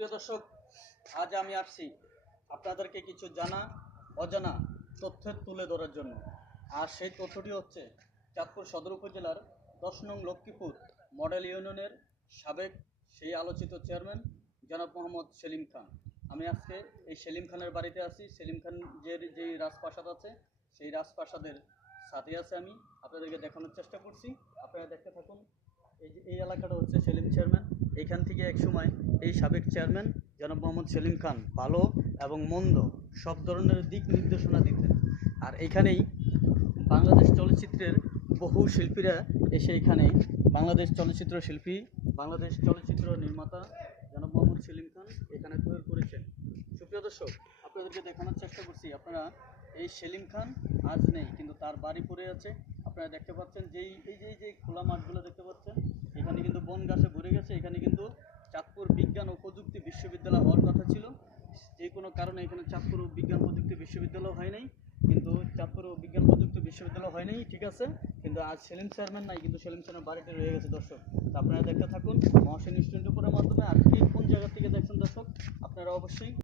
সুপ্রিয় দর্শক, আজ আমি আসছি আপনাদেরকে কিছু জানা অজানা তথ্য তুলে ধরার জন্য। আর সেই তথ্যটি হচ্ছে চাঁদপুর সদর উপজেলার 10 নং লক্ষ্মীপুর মডেল ইউনিয়নের সাবেক সেই আলোচিত চেয়ারম্যান জনাব মোহাম্মদ সেলিম খান। আমি আজকে এই সেলিম খানের বাড়িতে আছি। সেলিম খান যে রাজপ্রাসাদ আছে সেই রাজপ্রাসাদের সাথে আছে। আমি আপনাদেরকে দেখানোর চেষ্টা করছি, আপনারা দেখতে থাকুন। এই এলাকাটা হচ্ছে সেলিম চেয়ারম্যান। এখান থেকে একসময় এই সাবেক চেয়ারম্যান জনাব মোহাম্মদ সেলিম খান ভালো এবং মন্দ সব ধরনের দিক নির্দেশনা দিতেন। আর এখানেই বাংলাদেশ চলচ্চিত্রের বহু শিল্পীরা এসে এখানে বাংলাদেশ চলচ্চিত্র নির্মাতা জনাব মোহাম্মদ সেলিম খান এখানে তৈরি করেছেন। সুপ্রিয় দর্শক, আপনাদেরকে দেখানোর চেষ্টা করছি। আপনারা এই সেলিম খান আজ নেই, কিন্তু তার বাড়ি পড়ে আছে। আপনারা দেখতে পাচ্ছেন যে খোলা মাঠগুলো দেখতে পাচ্ছেন, এখানে কিন্তু বন গাছে ভরে গেছে। এখানে কিন্তু চাঁদপুর বিজ্ঞান ও প্রযুক্তি বিশ্ববিদ্যালয় হওয়ার কথা ছিল। যে কোনো কারণে এখানে চাঁদপুর বিজ্ঞান প্রযুক্তি বিশ্ববিদ্যালয় হয় নাই, কিন্তু চাঁদপুর বিজ্ঞান প্রযুক্তি বিশ্ববিদ্যালয় হয় নাই, ঠিক আছে। কিন্তু আজ সেলিম চেয়ারম্যান নাই, কিন্তু সেলিম চেয়ারম্যান বাড়িতে রয়ে গেছে দর্শক। আপনারা দেখতে থাকুন মহাসেন স্টুডেন্ট উপরের মাধ্যমে। আর কোন জায়গা থেকে দেখছেন দর্শক, আপনারা অবশ্যই